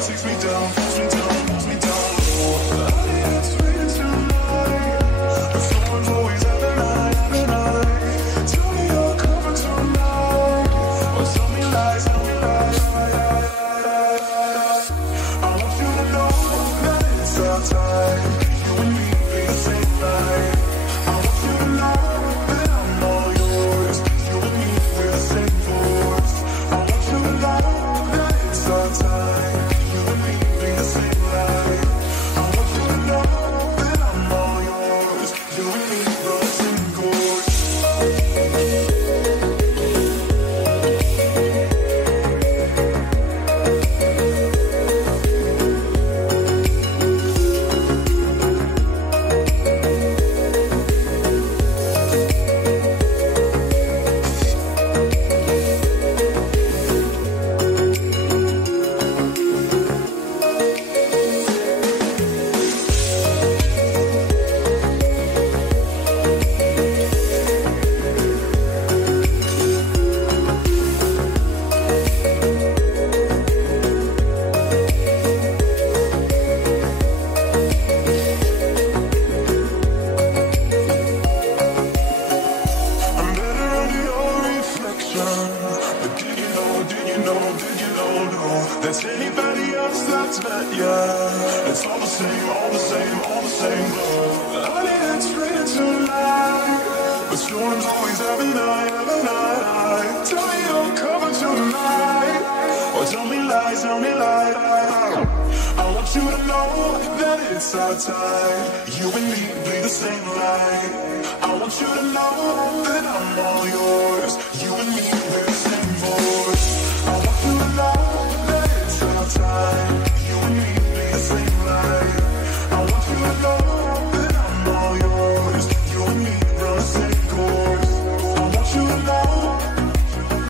takes me down, pulls me down, pulls me down low. I didn't expect tonight, but someone's always having night, having night. Tell me you're coming tonight, or tell me lies, tell me lies. I want you to know that it's our time. You and me be the same night. I want you to know that I'm all yours. You and me, we're the same force. I want you to know that it's our time. You and me be the same light. I want you to know that I'm all yours. You and me, we're the same course. I'm better under your reflection. But did you know, did you know, did you know there's anybody else that's met ya? It's all the same, all the same, all the same love. I didn't expect tonight, but storms always every night, every night. Tell me you're coming tonight, or tell me lies, tell me lies. I want you to know that it's our time. You and me bleed the same light. I want you to know that I'm